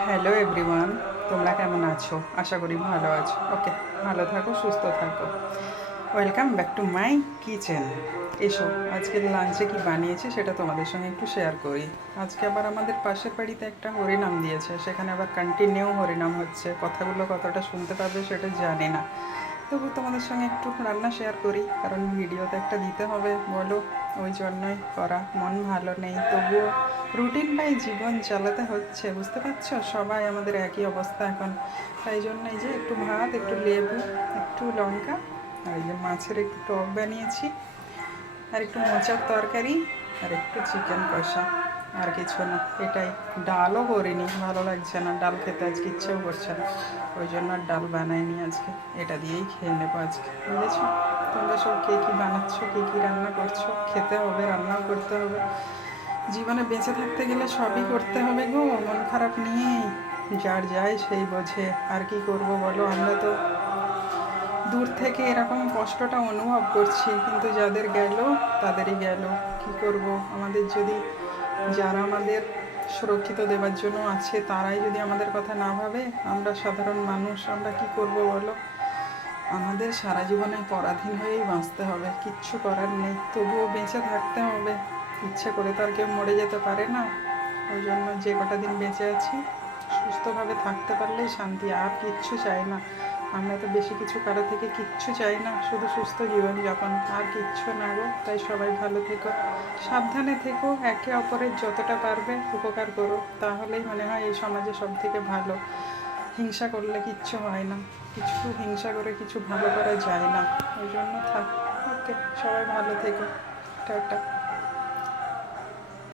Hello everyone, তোমরা কেমন আছো? আশা করি ভালো আছো। ওকে, ভালো থাকো, সুস্থ থাকো। Welcome back to my kitchen. এসো, আজকের লাঞ্চে কি বানিয়েছি সেটা তোমাদের সঙ্গে একটু শেয়ার করি। আজকে আবার আমাদের পাশের বাড়িতে একটা হরিনাম দিয়েছে, সেখানে আবার কন্টিনিউ হরিনাম হচ্ছে। কথাগুলো কতটা শুনতে পাবে সেটা জানি না, তবু তোমাদের সঙ্গে একটু রান্না শেয়ার করি, কারণ ভিডিও তো একটা দিতে হবে বলো, ওই জন্যই করা। মন ভালো নেই, তবুও রুটিন বাই জীবন চালাতে হচ্ছে, বুঝতে পারছো? সবাই আমাদের একই অবস্থা এখন। তাই জন্য এই যে একটু ভাত, একটু লেবু, একটু লঙ্কা, আর এই যে মাছের একটু টক বানিয়েছি, আর একটু মোচার তরকারি, আর একটু চিকেন কষা, আর কিছু না। এটাই। ডালও করিনি, ভালো লাগছে না ডাল খেতে, আজকে ইচ্ছেও করছে না, ওই জন্য আর ডাল বানাইনি আজকে। এটা দিয়েই খেয়ে নেবো আজকে, বুঝেছো? তোমরা সব কে কী বানাচ্ছ, কে কী রান্না করছো? খেতে হবে, রান্নাও করতে হবে। জীবনে বেঁচে থাকতে গেলে সবই করতে হবে গো, মন খারাপ নিয়ে। যার যায় সেই বোঝে, আর কি করব বলো। আমরা তো দূর থেকে এরকম কষ্টটা অনুভব করছি, কিন্তু যাদের গেল তাদেরই গেল। কি করব? আমাদের যদি, যারা আমাদের সুরক্ষিত দেওয়ার জন্য আছে, তারাই যদি আমাদের কথা না ভাবে, আমরা সাধারণ মানুষ আমরা কি করব বলো? আমাদের সারা জীবনে পরাধীন হয়েই বাঁচতে হবে, কিচ্ছু করার নেই। তবুও বেঁচে থাকতে হবে, ইচ্ছে করে তো আর কেউ মরে যেতে পারে না। ওই জন্য যে কটা দিন বেঁচে আছি, সুস্থভাবে থাকতে পারলেই শান্তি, আর কিচ্ছু চাই না। আমরা তো বেশি কিছু কারো থেকে কিচ্ছু চাই না, শুধু সুস্থ জীবনযাপন, আর কিচ্ছু না গো। তাই সবাই ভালো থেকো, সাবধানে থেকো, একে অপরের যতটা পারবে উপকার করো, তাহলেই মনে হয় এই সমাজে সব থেকে ভালো। হিংসা করলে কিচ্ছু হয় না, কিছু হিংসা করে কিছু ভালো করা যায় না। ওই জন্য থাক। ওকে, সবাই ভালো থেকো, টাটা।